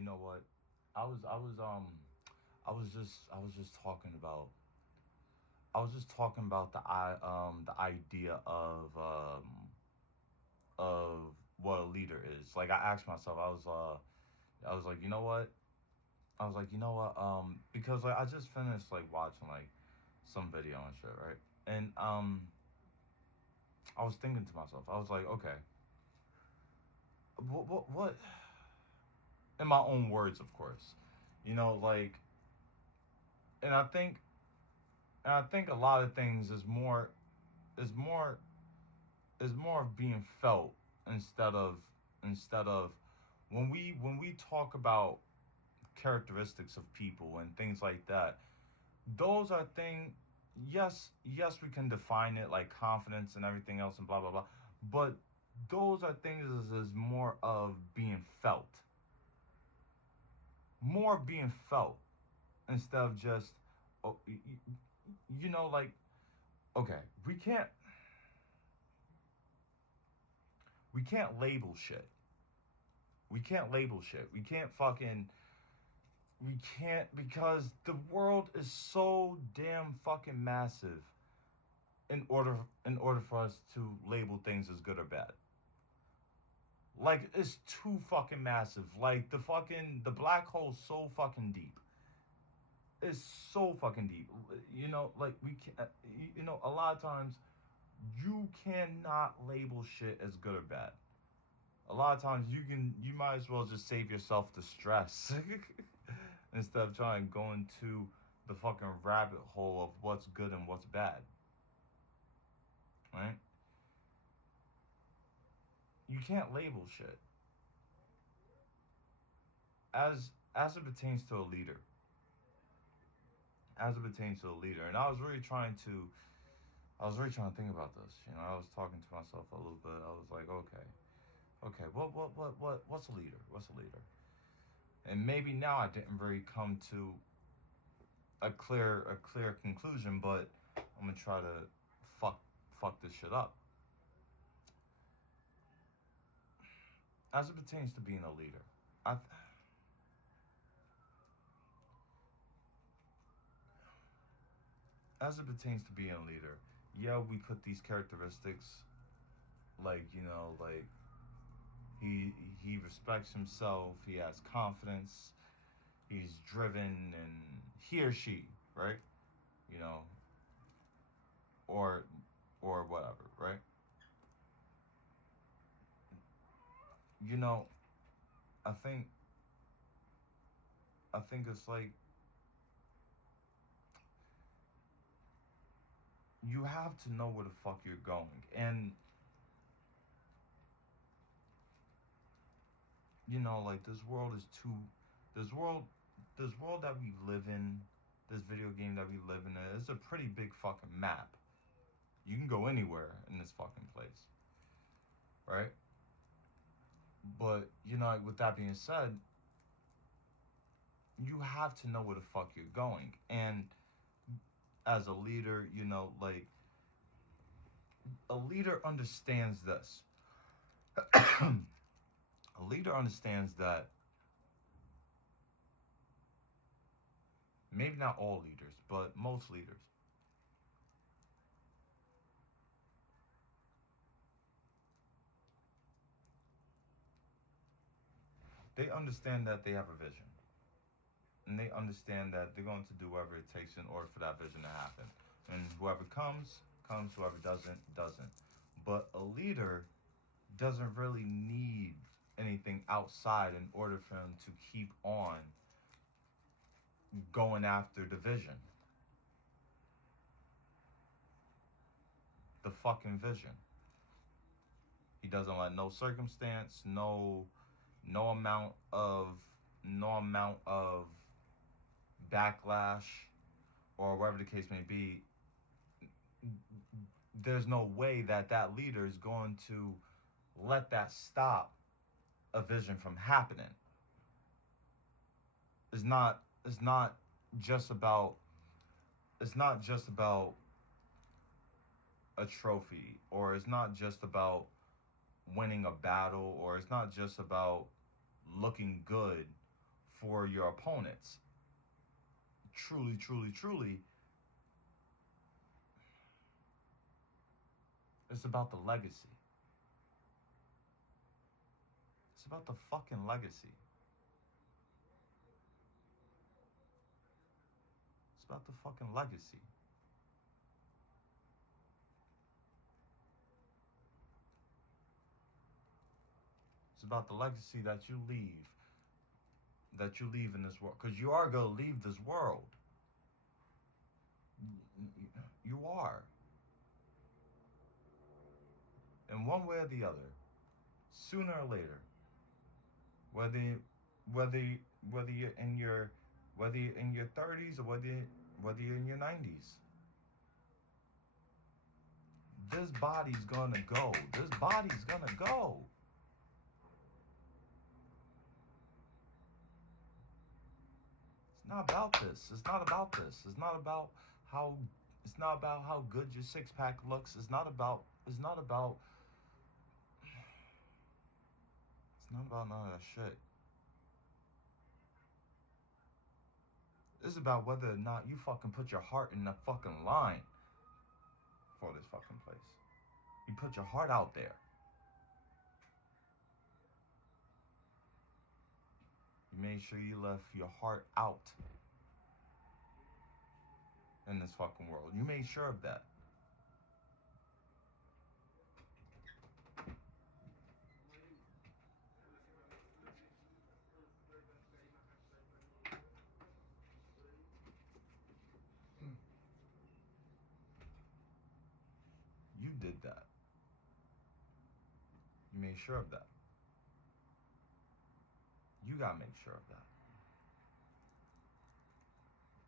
You know what? I was just talking about the idea of what a leader is. Like, I asked myself, I was like, you know what? I was like, you know what? Because like I just finished like watching like some video and shit, right? And I was thinking to myself, I was like, okay, what in my own words, of course, you know, like, and I think a lot of things is more is more of being felt instead of when we talk about characteristics of people and things like that. Those are things. Yes, we can define it like confidence and everything else and blah blah blah, but those are things is more of being felt, more of being felt instead of just, oh, you know, like, okay, we can't label shit. We can't label shit. We can't, because the world is so damn fucking massive in order for us to label things as good or bad. Like, it's too fucking massive. Like, the black hole's so fucking deep. It's so fucking deep. You know, like, we can you know, a lot of times you cannot label shit as good or bad. A lot of times you might as well just save yourself the stress instead of trying to go into the fucking rabbit hole of what's good and what's bad. Right? You can't label shit as it pertains to a leader. As it pertains to a leader, and I was really trying to think about this. You know, I was talking to myself a little bit. I was like, okay, what's a leader? What's a leader? And maybe now I didn't really come to a clear conclusion, but I'm gonna try to fuck this shit up. As it pertains to being a leader, I as it pertains to being a leader, yeah, we put these characteristics, like, you know, like, he respects himself, he has confidence, he's driven, and he or she, right? You know, or whatever, right? You know, I think it's like you have to know where the fuck you're going. And you know, like, this world this world that we live in, this video game that we live in, is a pretty big fucking map. You can go anywhere in this fucking place, right? But you know, like, with that being said, you have to know where the fuck you're going. And as a leader, you know, like, a leader understands this. A leader understands that, maybe not all leaders, but most leaders, they understand that they have a vision. And they understand that they're going to do whatever it takes in order for that vision to happen. And whoever comes, comes, whoever doesn't, doesn't. But a leader doesn't really need anything outside in order for him to keep on going after the vision. The fucking vision. He doesn't let no circumstance, no amount of no amount of backlash, or whatever the case may be. There's no way that that leader is going to let that stop a vision from happening. It's not just about it's not just about a trophy, or it's not just about winning a battle, or it's not just about looking good, for your opponents. Truly, truly, truly, it's about the legacy. It's about the fucking legacy. It's about the fucking legacy. It's about the legacy that you leave. That you leave in this world. Because you are going to leave this world. You are. In one way or the other. Sooner or later. Whether whether whether you're in your whether you're in your 30s or whether you're in your 90s. This body's gonna go. This body's gonna go. It's not about this. It's not about this. It's not about how good your six pack looks. It's not about none of that shit. It's about whether or not you fucking put your heart in the fucking line for this fucking place. You put your heart out there. You made sure you left your heart out in this fucking world. You made sure of that. You did that. You made sure of that. You gotta make sure of that.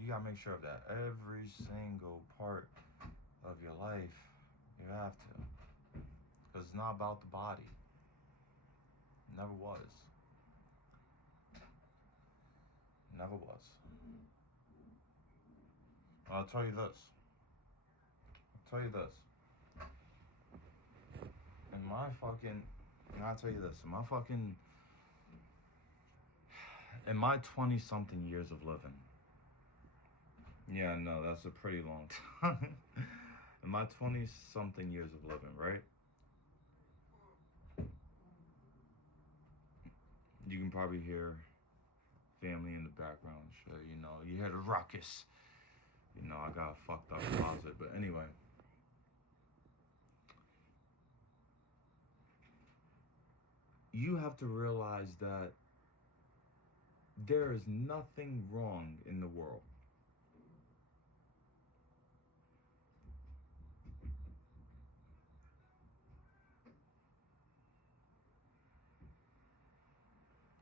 You gotta make sure of that. Every single part of your life, you have to. Because it's not about the body. It never was. It never was. I'll tell you this. I'll tell you this. I'll tell you this. In my 20 something years of living. Yeah, no, that's a pretty long time. In my 20 something years of living, right? You can probably hear family in the background. Sure, you know, you hear the ruckus. You know, I got a fucked up closet. But anyway. You have to realize that there is nothing wrong in the world.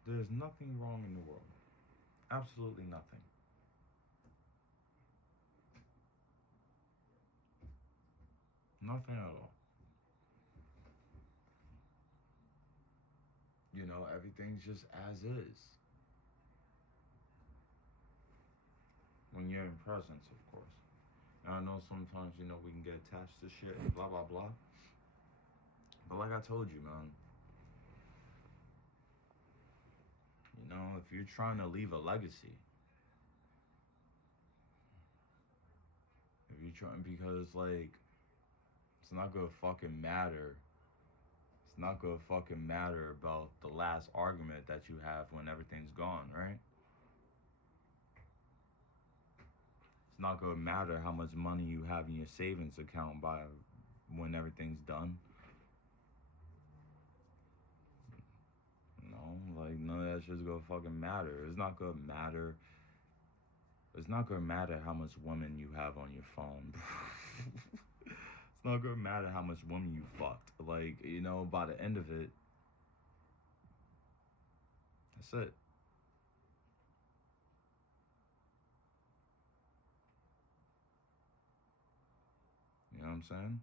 There's nothing wrong in the world. Absolutely nothing. Nothing at all. You know, everything's just as is. When you're in presence, of course. And I know sometimes, you know, we can get attached to shit and blah, blah, blah. But like I told you, man, you know, if you're trying to leave a legacy, because, like, it's not gonna fucking matter. It's not gonna fucking matter about the last argument that you have when everything's gone, right? It's not gonna matter how much money you have in your savings account by when everything's done. You know, like, none of that shit's gonna fucking matter. It's not gonna matter. It's not gonna matter how much women you have on your phone. It's not gonna matter how much women you fucked. Like, you know, by the end of it, that's it. You know what I'm saying?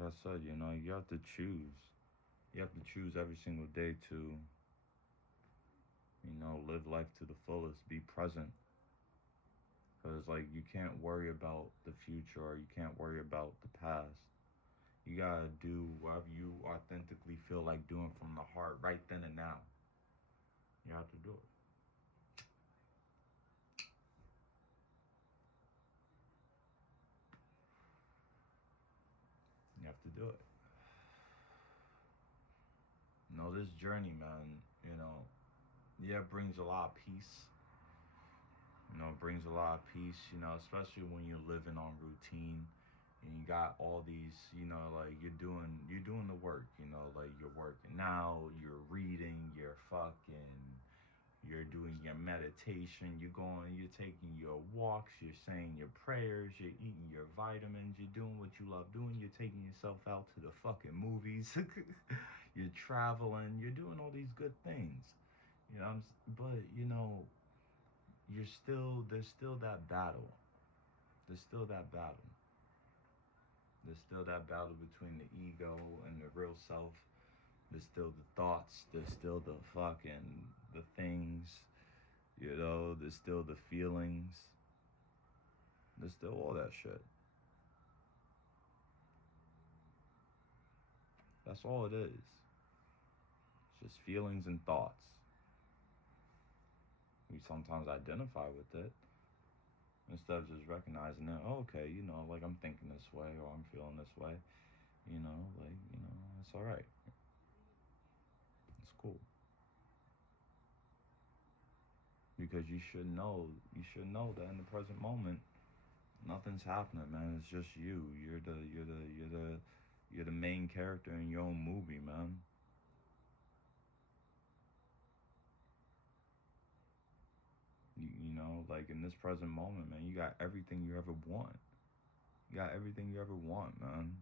like I said, you have to choose. You have to choose every single day to, live life to the fullest, be present. Because, like, you can't worry about the future or you can't worry about the past. You gotta do whatever you authentically feel like doing from the heart right then and now. You have to do it. You have to do it. This journey, man, yeah, it brings a lot of peace. It brings a lot of peace, especially when you're living on routine and you got all these, like you're doing the work, like you're working now, you're reading, you're doing your meditation, you're taking your walks, you're saying your prayers, you're eating your vitamins, you're doing what you love doing, you're taking yourself out to the fucking movies, you're traveling, you're doing all these good things. But there's still that battle. There's still that battle. There's still that battle between the ego and the real self. There's still the thoughts. There's still the things. There's still the feelings. There's still all that shit. That's all it is. It's just feelings and thoughts. We sometimes identify with it instead of just recognizing it. Oh, okay, like I'm thinking this way or I'm feeling this way. It's all right. It's cool. Because you should know that in the present moment nothing's happening, man. It's just you. You're the main character in your own movie, man. Like in this present moment, man, you got everything you ever want. You got everything you ever want, man.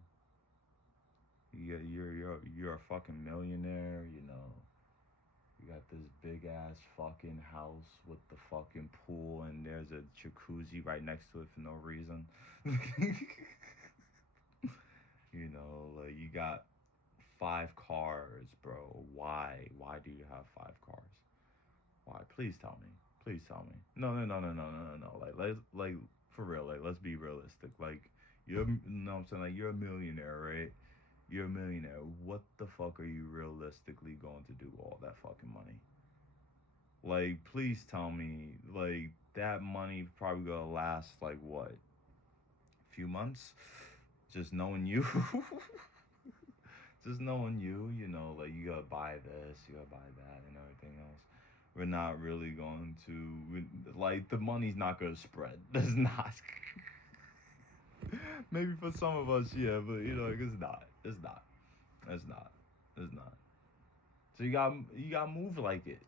You're a fucking millionaire. You got this big ass fucking house with the fucking pool, and there's a jacuzzi right next to it for no reason. Like you got 5 cars, bro. Why? Why do you have 5 cars? Why? Please tell me. Please tell me. No, no, no, no, no, no, no, no. Like, for real. Like, let's be realistic. Like, I'm saying? Like, you're a millionaire, right? You're a millionaire. What the fuck are you realistically going to do with all that fucking money? Like, please tell me. Like, that money probably gonna last like what? A few months? Just knowing you. Just knowing you, like you gotta buy this, you gotta buy that, and everything else. We're not really going to, like, the money's not gonna spread. It's not. Maybe for some of us, yeah, but like, it's not. It's not. It's not. It's not. So you gotta move like it.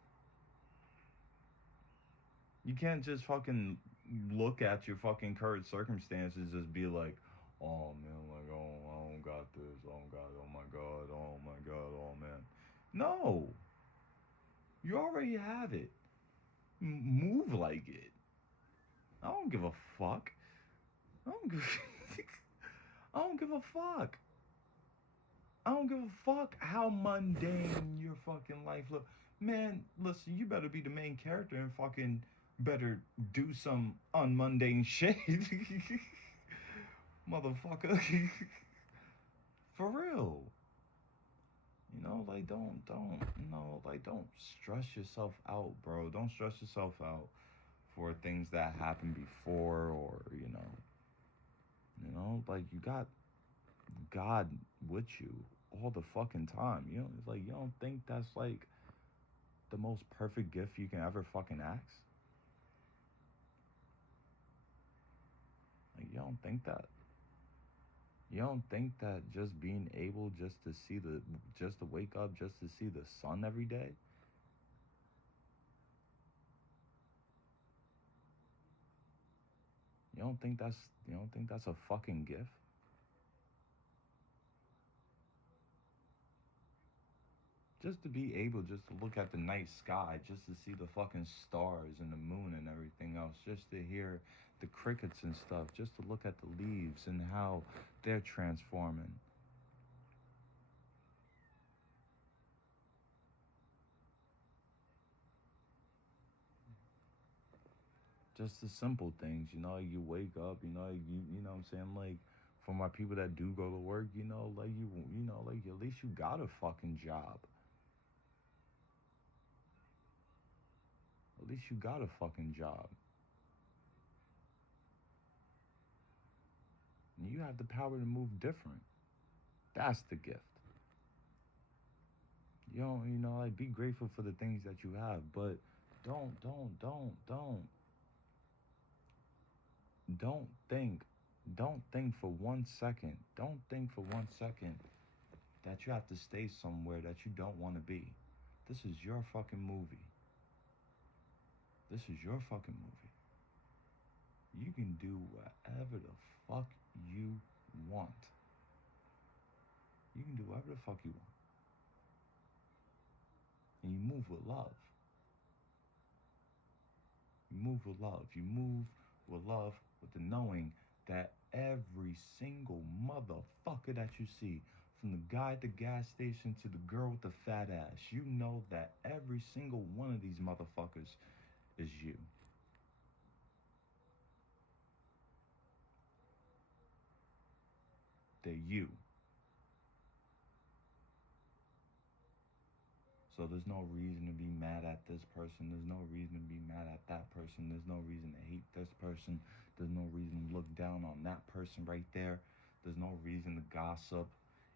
You can't just fucking look at your fucking current circumstances, just be like, oh man, like, oh, I don't got this, oh god, oh my god, oh my god, oh man. No, you already have it. Move like it. I don't give a fuck. I don't give. I don't give a fuck. I don't give a fuck how mundane your fucking life look. Man, listen, you better be the main character and fucking better do some unmundane shit. Motherfucker. For real. Like don't stress yourself out, bro. Don't stress yourself out for things that happened before, or like you got God with you all the fucking time. It's like you don't think that's like the most perfect gift you can ever fucking ask? Like you don't think that? You don't think that just being able just to wake up, just to see the sun every day? You don't think that's a fucking gift? Just to be able just to look at the night sky, just to see the fucking stars and the moon and everything else, just to hear the crickets and stuff, just to look at the leaves and how they're transforming. Just the simple things, like you wake up, you know what I'm saying, like for my people that do go to work, like like at least you got a fucking job. At least you got a fucking job. And you have the power to move different. That's the gift. Like be grateful for the things that you have, but don't think, don't think for 1 second, don't think for 1 second that you have to stay somewhere that you don't want to be. This is your fucking movie. This is your fucking movie. You can do whatever the fuck you want. You can do whatever the fuck you want. And you move with love. You move with love. You move with love with the knowing that every single motherfucker that you see, from the guy at the gas station to the girl with the fat ass, you know that every single one of these motherfuckers is you. They're you. So there's no reason to be mad at this person. There's no reason to be mad at that person. There's no reason to hate this person. There's no reason to look down on that person right there. There's no reason to gossip.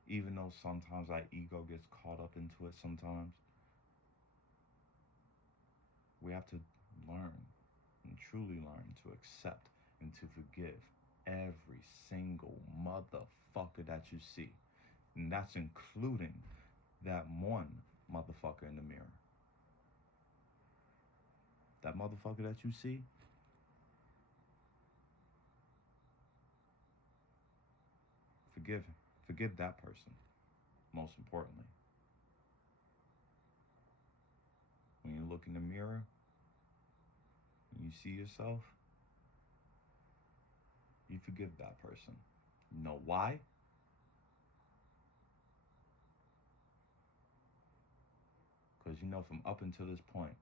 Even though sometimes our ego gets caught up into it sometimes. We have to learn and truly learn to accept and to forgive every single motherfucker that you see. And that's including that one motherfucker in the mirror. That motherfucker that you see, forgive him. Forgive that person, most importantly. When you look in the mirror and you see yourself, you forgive that person. You know why? Because you know from up until this point,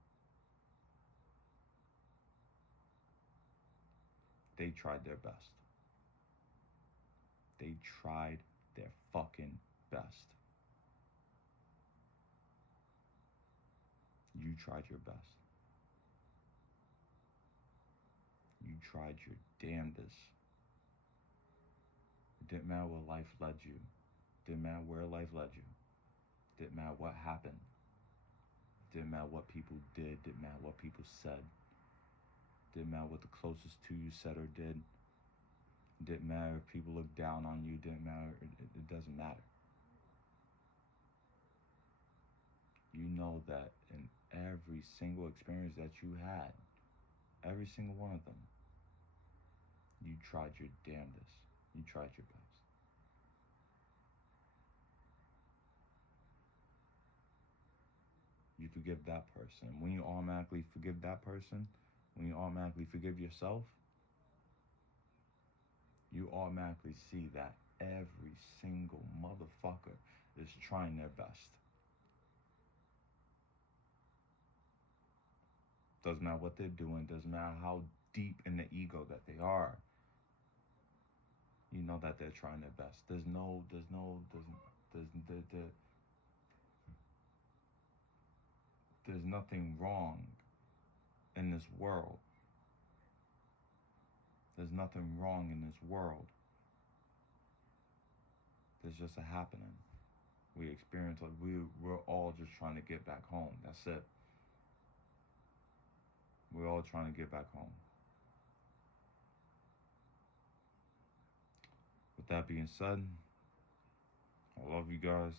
they tried their best. They tried their fucking best. You tried your best. You tried your damnedest. It didn't matter where life led you. Didn't matter where life led you. Didn't matter what happened. Didn't matter what people did. Didn't matter what people said. Didn't matter what the closest to you said or did. Didn't matter if people looked down on you. Didn't matter. It doesn't matter. You know that in every single experience that you had, every single one of them, you tried your damnedest. You tried your best. You forgive that person. When you automatically forgive that person, when you automatically forgive yourself, you automatically see that every single motherfucker is trying their best. Doesn't matter what they're doing, doesn't matter how deep in the ego that they are. You know that they're trying their best. There's nothing wrong in this world. There's nothing wrong in this world. There's just a happening. We experience like we're all just trying to get back home. That's it. We're all trying to get back home. With that being said, I love you guys.